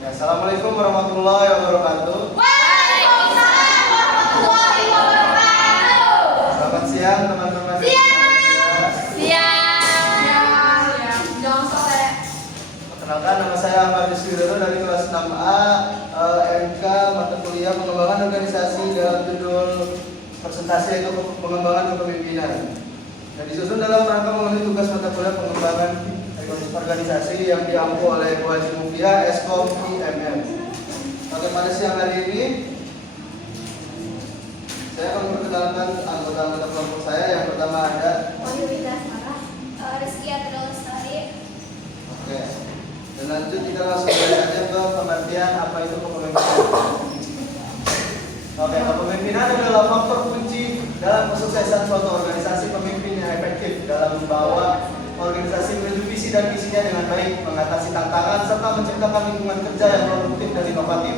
Ya, Assalamualaikum warahmatullahi wabarakatuh. Waalaikumsalam warahmatullahi wabarakatuh. Selamat siang teman-teman. Jangan sore. Perkenalkan, nama saya Ahmad Rizky dari kelas 6A MK mata kuliah pengembangan organisasi dalam judul presentasi yaitu pengembangan kepemimpinan. Dan disusun dalam rangka memenuhi tugas mata kuliah pengembangan organisasi yang diampu oleh Bu Haji Mufiah Eskom IMM. Pada siang hari ini saya akan memperkenalkan anggota-anggota kelompok saya. Yang pertama ada Rizky Abdul Lestari. Oke. Dan lanjut kita langsung saja ke pengertian apa itu kepemimpinan. Oke, kepemimpinan adalah faktor kunci dalam kesuksesan suatu organisasi. Pemimpin yang efektif dalam membawa organisasi menuju visi dan misinya dengan baik, mengatasi tantangan serta menciptakan lingkungan kerja yang produktif dan inovatif.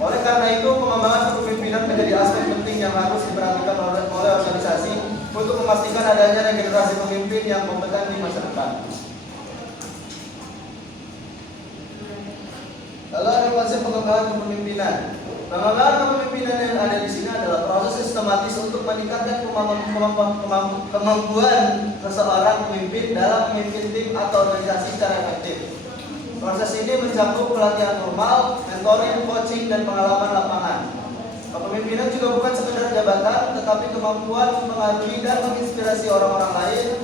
Oleh karena itu, pengembangan kepemimpinan menjadi aspek penting yang harus diperhatikan oleh organisasi untuk memastikan adanya regenerasi pemimpin yang kompeten di masa depan. Lalu ada konsep pengembangan kepemimpinan. Pengembangan kepemimpinan yang ada di sini adalah proses sistematis untuk meningkatkan kemampuan seseorang pemimpin dalam memimpin tim atau organisasi secara efektif. Proses ini mencakup pelatihan formal, mentoring, coaching, dan pengalaman lapangan. Kepemimpinan juga bukan sekedar jabatan, tetapi kemampuan mempengaruhi dan menginspirasi orang-orang lain.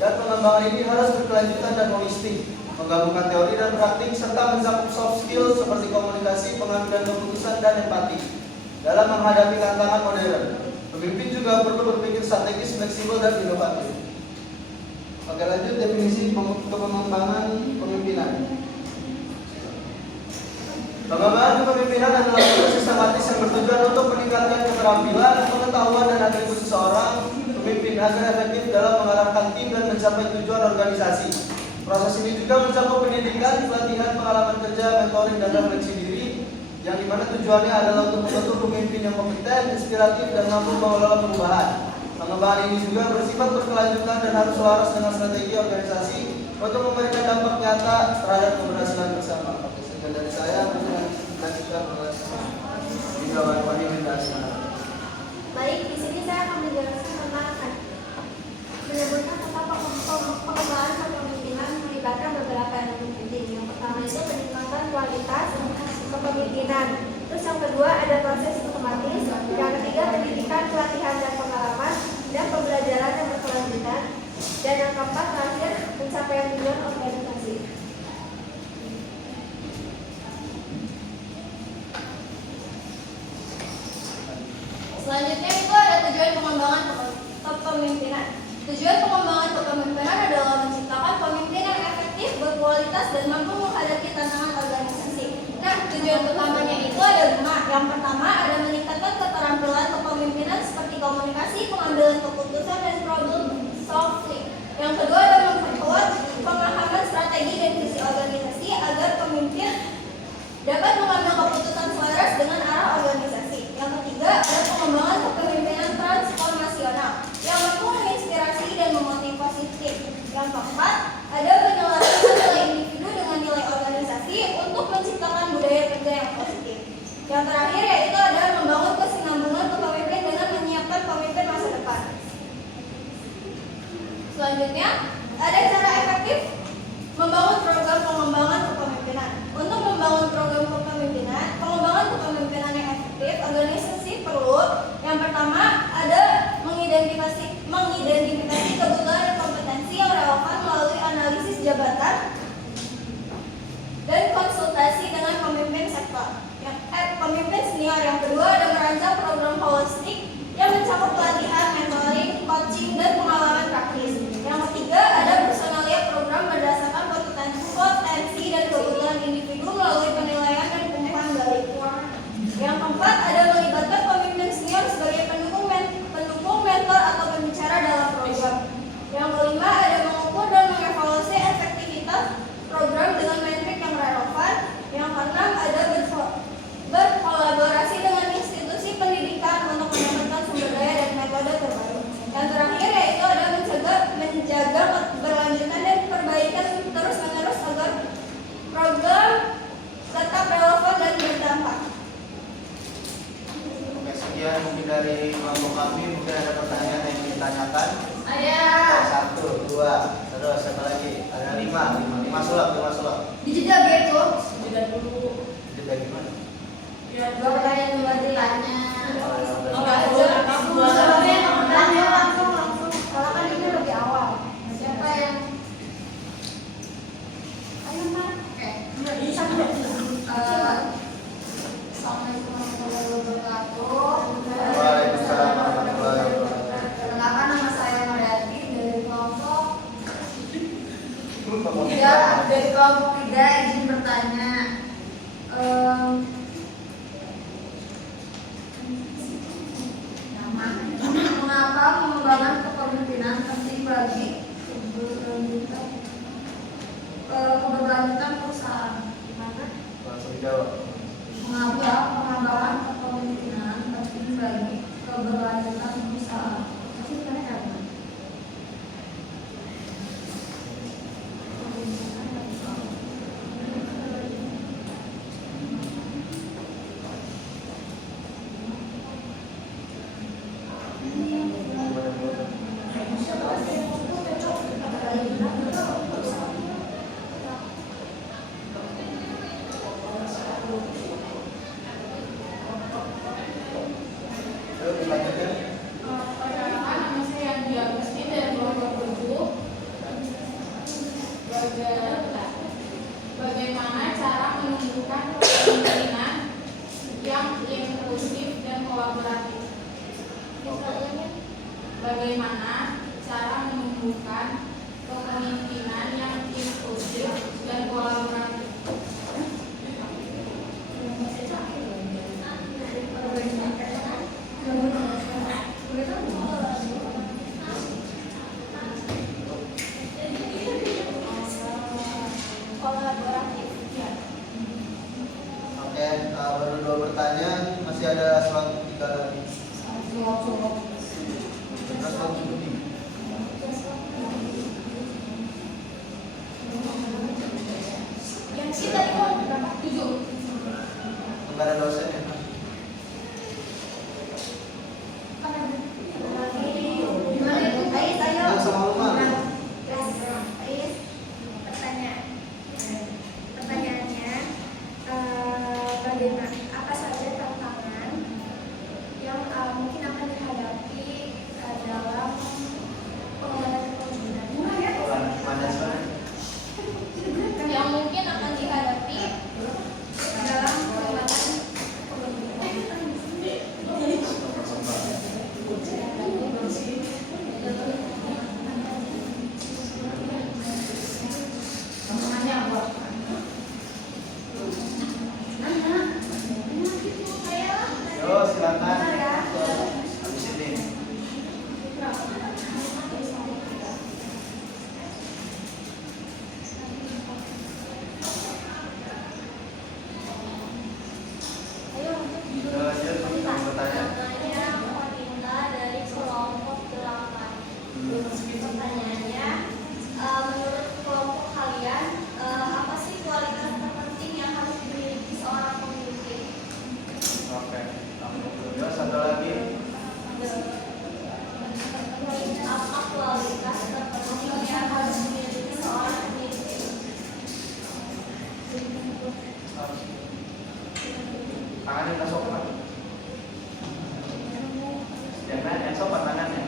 Dan pengembangan ini harus berkelanjutan dan holistik, menggabungkan teori dan praktik serta mencakup soft skill seperti komunikasi, pengambilan keputusan, dan empati dalam menghadapi tantangan modern. Pemimpin juga perlu berpikir strategis, fleksibel, dan inovatif. Oke, lanjut definisi pengembangan kepemimpinan. Pengembangan kepemimpinan adalah proses sistematis yang bertujuan untuk meningkatkan keterampilan, pengetahuan, dan atribut seseorang pemimpin agar efektif dalam mengarahkan tim dan mencapai tujuan organisasi. Proses ini juga mencakup pendidikan, pelatihan, pengalaman kerja, mentoring, dan refleksi diri, yang dimana tujuannya adalah untuk membentuk pemimpin yang kompeten, inspiratif, dan mampu mengelola perubahan. Pengembangan ini juga bersifat berkelanjutan dan harus selaras dengan strategi organisasi untuk memberikan dampak nyata terhadap keberhasilan bersama. Oke, sekian dari saya. Lanjutkan oleh Bidawati Wanita. Baik, di sini saya akan menjelaskan tentang menyebutkan tentang pengembangan kepemimpinan melibatkan beberapa elemen penting. Yang pertama itu peningkatan kualitas kepemimpinan. Terus yang kedua ada proses sistematis. Yang ketiga pendidikan, pelatihan, dan pengalaman dan pembelajaran yang berkelanjutan. Dan yang keempat terakhir pencapaian tujuan organisasi. Selanjutnya itu ada tujuan pengembangan kepemimpinan. Tujuan pengembangan kepemimpinan adalah menciptakan pemimpin yang efektif, berkualitas, dan mampu menghadapi tantangan organisasi. Nah, tujuan utamanya itu ada 5. Yang pertama ada meningkatkan keterampilan kepemimpinan seperti komunikasi, pengambilan keputusan, dan problem solving. Yang kedua ada memperkuat pemahaman strategi dan visi organisasi agar pemimpin dapat mengambil keputusan selaras dengan arah organisasi. Yang ketiga ada pengembangan kepemimpinan transformasional yang mampu menginspirasi dan memotivasi tim. Yang keempat ada penyelarasan nilai individu dengan nilai organisasi untuk menciptakan budaya kerja yang positif. Yang terakhir yaitu ada membangun kesinambungan kepemimpinan dengan menyiapkan pemimpin masa depan. Selanjutnya ada cara efektif membangun program pengembangan kepemimpinan. Untuk membangun program kepemimpinan, pengembangan kepemimpinan yang efektif, organisasi perlu yang pertama ada mengidentifikasi kebutuhan dan kompetensi yang relevan melalui analisis jabatan dan konsultasi dengan pemimpin sektor. Pemimpin senior. Yang kedua ada merancang program holistik yang mencakup pelatihan, mentoring, coaching, dan pengalaman praktis. Yang ketiga ada personalia program berdasarkan potensi dan kebutuhan individu melalui penilaian dan umpan balik. Yang keempat ada melibatkan pemimpin senior sebagai pendukung mentor atau pembicara dalam program. Yang kelima ada mengukur dan mengevaluasi efektivitas program dengan metrik yang relevan. Yang keenam ada berkolaborasi dengan institusi pendidikan untuk mendapatkan sumber daya dan metode terbaru. Yang terakhir yaitu dari kelompok kami mungkin ada pertanyaan yang ingin ditanyakan. Ayah. 1, 2, terus siapa lagi? Ada 5 sulap. Dijeda gitu. Jeda dulu. Jeda gimana? Ya, dua pertanyaan dua ditanya. Langsung. Kalau kan ini lebih awal. Siapa yang? Ayo Mak. Oke. Assalamualaikum warahmatullahi wabarakatuh. Waalaikumsalam warahmatullahi wabarakatuh. Perkenalkan, nama saya Mariati dari kelompok Kelompok 3. Dari kelompok 3 izin bertanya. Mengapa pengembangan kepemimpinan penting bagi keberlanjutan perusahaan? Langsung dijawab. Mengapa pengembangan kepemimpinan penting bagi keberlanjutan perusahaan? Terus selanjutnya. Perkenalkan, nama saya Andi Agustin dari kelompok 7. Bagaimana cara menumbuhkan kepemimpinan yang inklusif dan kolaboratif? Bagaimana cara menumbuhkan kepemimpinan yang inklusif dan kolaboratif? Kolaboratif. Ya. Oke, baru 2 pertanyaan, masih ada slot 3 lagi. Terus slot studi. Yang kita itu berapa? 7. Enggak ada dosen ya? Gimana itu? Ais, ayo. Yang sama rumah. Ais, pertanyaannya, bagaimana, apa saja tantangan yang mungkin akan dihadapi dalam pengembangan kepemimpinan? Manajemen. Yang mungkin akan dihadapi dalam pengembangan Yo, silakan. Habis ini. Lanjut, pertanyaan. dari kelompok 8. Pertanyaannya, menurut kelompok kalian, apa sih kualitas terpenting yang harus dimiliki seorang pemimpin? Oke. Yo, satu lagi. Apa kualitas terpenting yang harus dimiliki seorang pemimpin? Tangannya nggak sopan. Jangan yang sopan tangannya.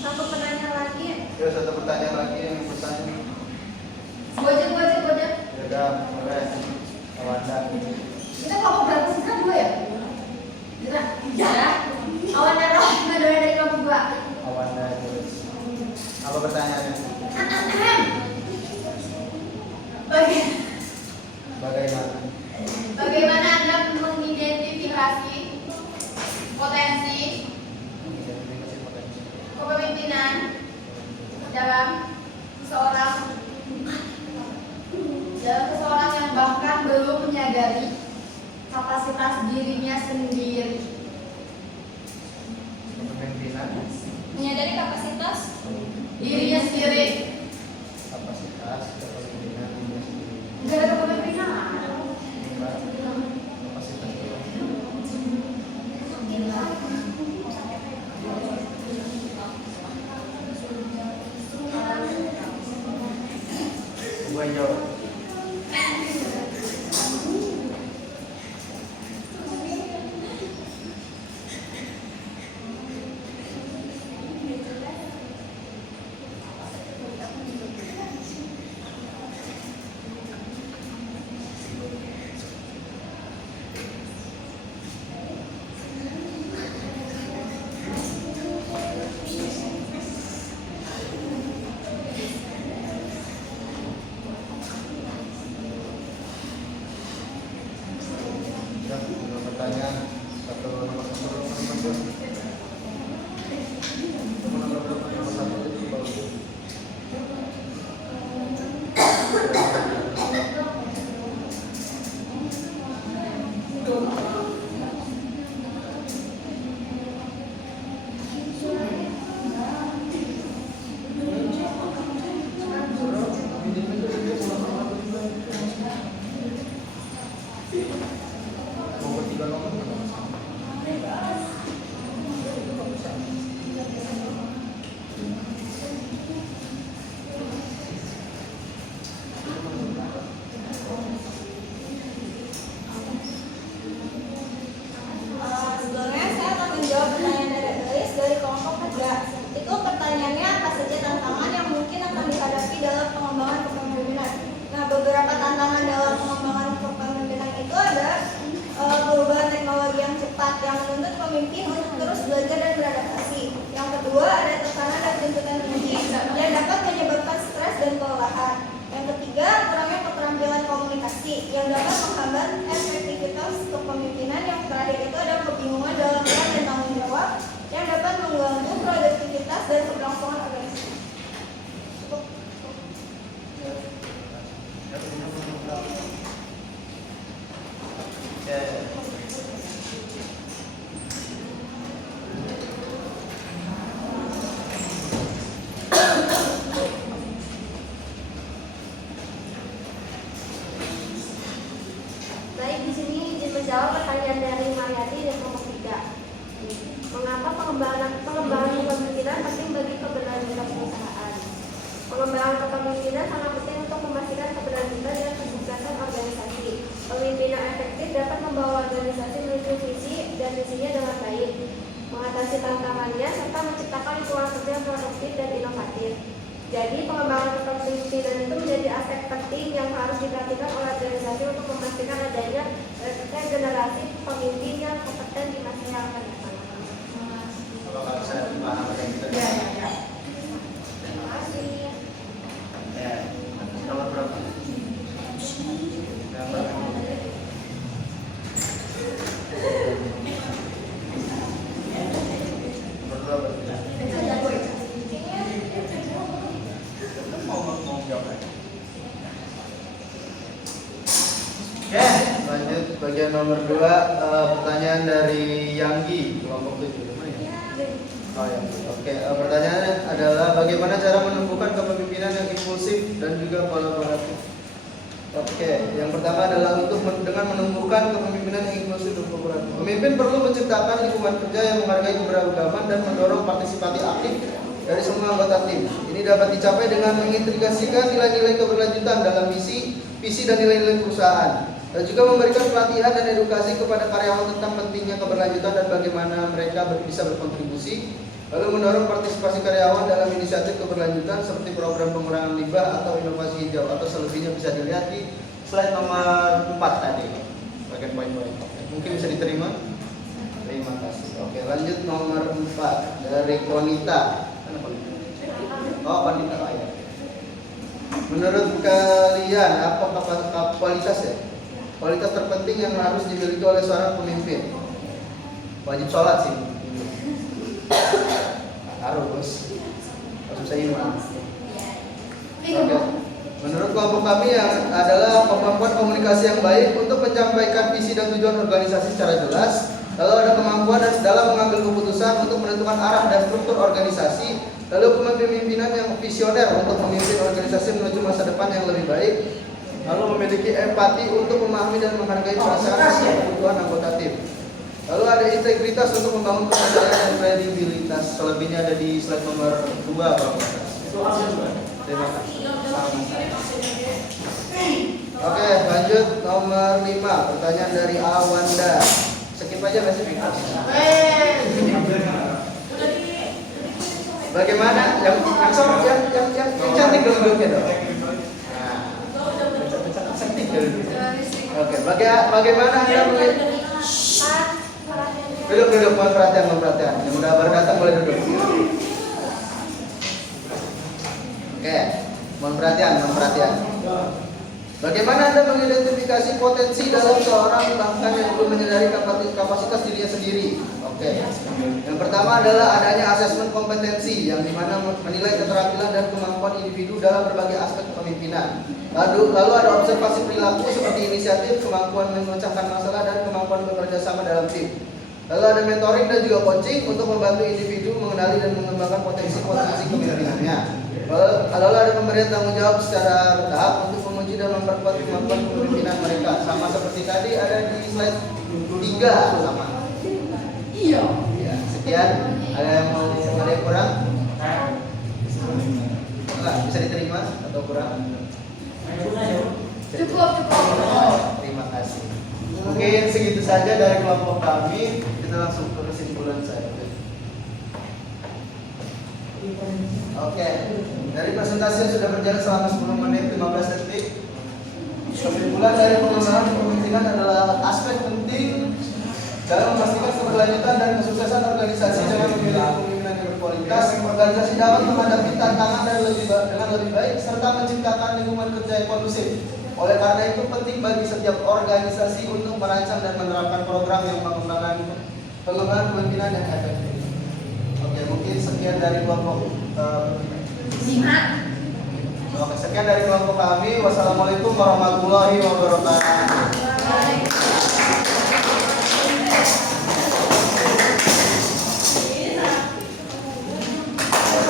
Satu penanya lagi. Yo, satu pertanyaan lagi yang bertanya. Gojek. Jaga, boleh. Awanda. Kita kelompok berapa sih? Kan 2 ya? Iya. Awan dan Rahma dari kelompok 2. Awanda terus. Apa pertanyaannya? Bagaimana? Bagaimana Anda mengidentifikasi potensi kepemimpinan dalam seseorang yang bahkan belum menyadari kapasitas dirinya sendiri. Kepemimpinan. Menyadari kapasitas Dirinya sendiri. Kapasitas kepemimpinan dirinya sendiri. Enggak ada kepemimpinan. Kapasitas gue jawab. Pertanyaan satu nomor satu. Sebelumnya saya akan menjawab pertanyaan dari Elis dari kelompok 3. Itu pertanyaannya apa saja tantangan yang mungkin akan dihadapi dalam pengembangan kepemimpinan. Nah, beberapa tantangan dalam pengembangan kepemimpinan itu ada perubahan teknologi yang cepat yang menuntut pemimpin untuk terus belajar dan beradaptasi. Yang kedua, ada tekanan dan tuntutan tinggi yang dapat menyebabkan stres dan kelelahan. Yang ketiga, kurangnya keterampilan komunikasi yang dapat menghambat efektivitas kepemimpinan. Yang terakhir itu ada kebingungan dalam peran dan tanggung jawab yang dapat mengganggu produktivitas dan keberlangsungan organisasi. Cukup. Baik, di sini izin menjawab pertanyaan dari Mariati dan kelompok 3. Mengapa pengembangan kepemimpinan penting bagi keberlanjutan perusahaan? Pengembangan kepemimpinan sangat penting untuk memastikan keberlanjutan dan kesuksesan organisasi. Pemimpinan efektif dapat membawa organisasi menuju visi dan misinya dengan baik, mengatasi tantangannya, serta menciptakan lingkungan kerja yang produktif dan inovatif. Jadi, pengembangan kepemimpinan itu menjadi aspek penting yang harus diperhatikan oleh organisasi untuk memastikan adanya regenerasi pemimpin yang kompeten di masa yang akan datang. Kalau saya paham apa yang kita Terima kasih. ya, nomor berapa? Yang berapa? Nomor berapa? Mau jawab lagi. Oke, lanjut bagian nomor 2. Pertanyaan dari Yanggi kelompok 7. Oh ya, oke. Pertanyaannya adalah bagaimana cara menumbuhkan kepemimpinan yang impulsif dan juga kolaboratif. Oke, yang pertama adalah dengan menumbuhkan kepemimpinan yang inklusif dan kolaboratif. Pemimpin perlu menciptakan lingkungan kerja yang menghargai keberagaman dan mendorong partisipasi aktif dari semua anggota tim. Ini dapat dicapai dengan mengintegrasikan nilai-nilai keberlanjutan dalam misi, visi dan nilai-nilai perusahaan, dan juga memberikan pelatihan dan edukasi kepada karyawan tentang pentingnya keberlanjutan dan bagaimana mereka bisa berkontribusi. Lalu mendorong partisipasi karyawan dalam inisiatif keberlanjutan seperti program pengurangan limbah atau inovasi hijau, atau selebihnya bisa dilihat di slide nomor 4 tadi. Bagian poin-poin. Mungkin bisa diterima? Terima kasih. Oke, lanjut nomor 4 dari Konita. Oh, Konita. Oh, ya. Menurut kalian apa kualitas ya? Kualitas terpenting yang harus dimiliki oleh seorang pemimpin? Wajib sholat sih. Harus saya iman. Oke. Menurut kelompok kami yang adalah kemampuan komunikasi yang baik untuk menyampaikan visi dan tujuan organisasi secara jelas. Lalu ada kemampuan dalam mengambil keputusan untuk menentukan arah dan struktur organisasi. Lalu kepemimpinan yang visioner untuk memimpin organisasi menuju masa depan yang lebih baik. Lalu memiliki empati untuk memahami dan menghargai perasaan dan kebutuhan anggota tim. Lalu ada integritas untuk membangun kepercayaan dan kredibilitas. Selebihnya ada di slide nomor 2, Bapak. Terima kasih. Oke, lanjut nomor 5. Pertanyaan dari Awanda. Skip aja masih bingung. Bagaimana yang cantik dulu dong. Cantik dulu. Oke, bagaimana Anda melihat? Duduk, mohon perhatian. Yang udah baru datang boleh duduk. Oke, mohon perhatian. Bagaimana Anda mengidentifikasi potensi dalam seorang bahkan yang belum menyadari kapasitas dirinya sendiri? Oke. Yang pertama adalah adanya asesmen kompetensi yang dimana menilai keterampilan dan kemampuan individu dalam berbagai aspek kepemimpinan. Lalu ada observasi perilaku seperti inisiatif, kemampuan memecahkan masalah dan kemampuan bekerja sama dalam tim. Lalu ada mentoring dan juga coaching untuk membantu individu mengenali dan mengembangkan potensi-potensi kepemimpinannya. Lalu ada pemberian tanggung jawab secara bertahap untuk menguji dan memperkuat kemampuan kepemimpinan mereka. Sama seperti tadi ada di slide 3 sama. Iya. Ya, sekian. Ada yang kurang? Enggak, bisa diterima atau kurang? Cukup. Terima kasih. Mungkin segitu saja dari kelompok kami. Kita langsung ke kesimpulan saya. Oke, dari presentasi yang sudah berjalan selama 10 menit 15 detik. Kesimpulan dari pengembangan kepemimpinan adalah aspek penting dalam memastikan keberlanjutan dan kesuksesan organisasi dengan memiliki kepemimpinan yang berkualitas. Organisasi dapat menghadapi tantangan dengan lebih baik serta menciptakan lingkungan kerja yang kondusif. Oleh karena itu penting bagi setiap organisasi untuk merancang dan menerapkan program yang mengembangkan pengembangan kepemimpinan yang efektif. Oke, mungkin sekian dari kelompok Oke, sekian dari kelompok kami. Wassalamualaikum warahmatullahi wabarakatuh.